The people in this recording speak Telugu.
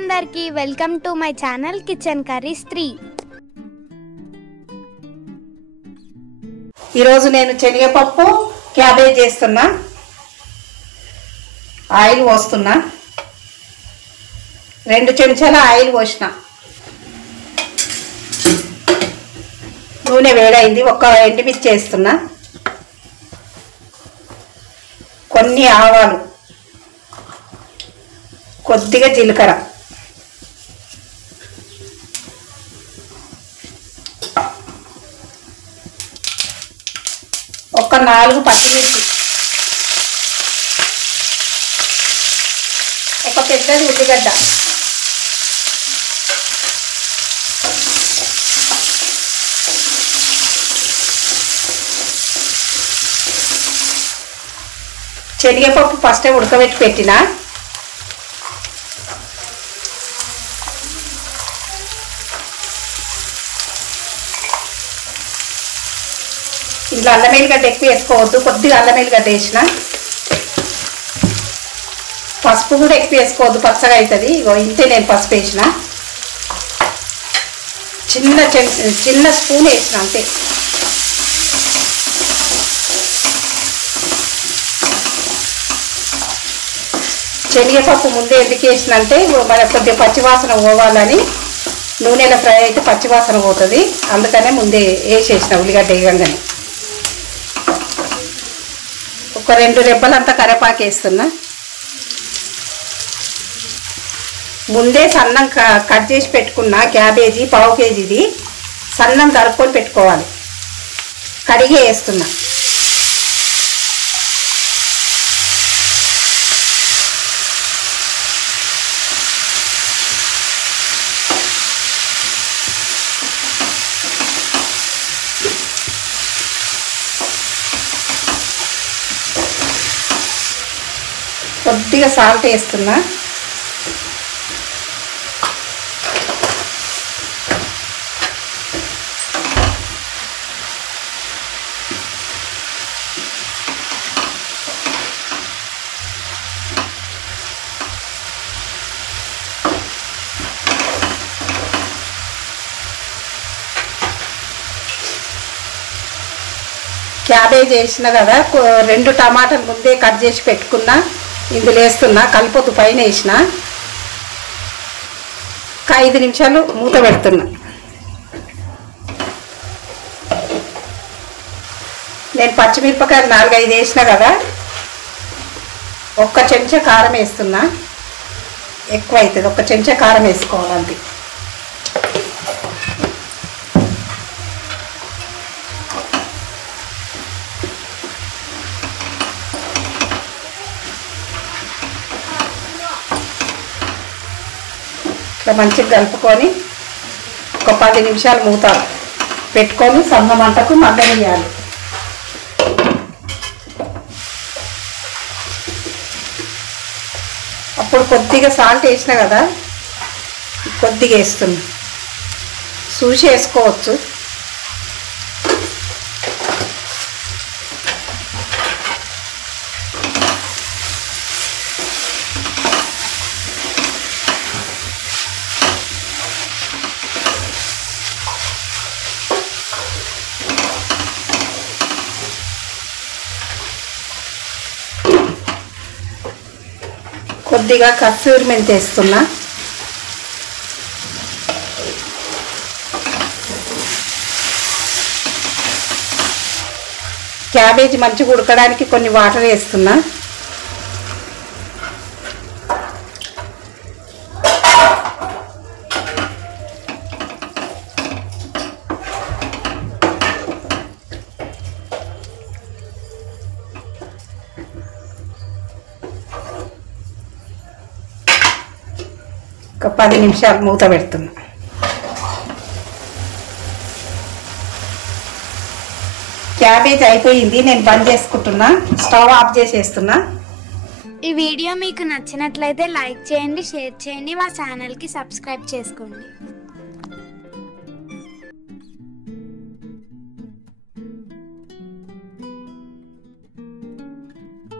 అందరికీ welcome to my channel kitchen curries 3. ఈరోజు నేను శనగపప్పు క్యాబేజ్ చేస్తున్నా. ఆయిల్ పోస్తున్నా. 2 చెంచాల ఆయిల్ పోసిన. నూనె వేడైంది. ఒక ఎండుమిర్చి వేస్తున్నా. కొన్ని ఆవాలు, కొద్దిగా జీలకర్ర, ఒక 4 పచ్చిమిర్చి, ఒక పెద్దది ఉల్లిగడ్డ, శనగపప్పు ఫస్ట్ ఉడకబెట్టి పెట్టిన. ఇంట్లో అల్లం వెల్లిగడ్డ ఎక్కువ వేసుకోవద్దు, కొద్దిగా అల్లం వెల్లిగడ్డ వేసిన. పసుపు కూడా ఎక్కువ వేసుకోవద్దు, పచ్చగా అవుతుంది. ఇగో ఇంతే నేను పసుపు వేసిన. చిన్న స్పూన్ వేసిన అంతే. శనగపప్పు ముందే ఎందుకు వేసిన అంటే మన కొద్దిగా పచ్చివాసన పోవాలని. నూనెలో ఫ్రై అయితే పచ్చివాసన పోతుంది, అందుకనే ముందే వేసేసిన ఉల్లిగడ్డ వేయగానే. ఒక 2 రెబ్బలంతా కరివేపాకు వేస్తున్నా. ముందే సన్నం కట్ చేసి పెట్టుకున్న క్యాబేజీ పావు కేజీది సన్నం తరుక్కొని పెట్టుకోవాలి. కడిగి వేస్తున్నా. కొద్దిగా సాల్ట్ వేస్తున్నా. క్యాబేజ్ వేసిన కదా, 2 టమాటాలు ముందే కట్ చేసి పెట్టుకున్నా. ఇందులో వేస్తున్నా. కలిపొద్దు పైన వేసిన. ఒక 5 నిమిషాలు మూత పెడుతున్నా. నేను పచ్చిమిరపకాయలు 4-5 వేసిన కదా, 1 చెంచా కారం వేస్తున్నా. ఎక్కువ అవుతుంది, 1 చెంచా కారం వేసుకోవాలి. ఇట్లా మంచిగా కలుపుకొని ఒక 10 నిమిషాలు మూత పెట్టుకొని సన్న మంటకు మగ్గనియాలి. అప్పుడు కొద్దిగా సాల్ట్ వేసిన కదా, కొద్దిగా వేస్తున్నా. చూసి వేసుకోవచ్చు. కొద్దిగా కస్తూరి మెంతి వేస్తున్నా. క్యాబేజీ మంచిగా ఉడకడానికి కొన్ని వాటర్ వేస్తున్నా. ఒక 10 నిమిషాలు మూత పెడుతున్నా. క్యాబేజ్ అయిపోయింది. నేను బంద్ చేసుకుంటున్నా. స్టవ్ ఆఫ్ చేసేస్తున్నా. ఈ వీడియో మీకు నచ్చినట్లయితే లైక్ చేయండి, షేర్ చేయండి, మా ఛానల్కి సబ్స్క్రైబ్ చేసుకోండి.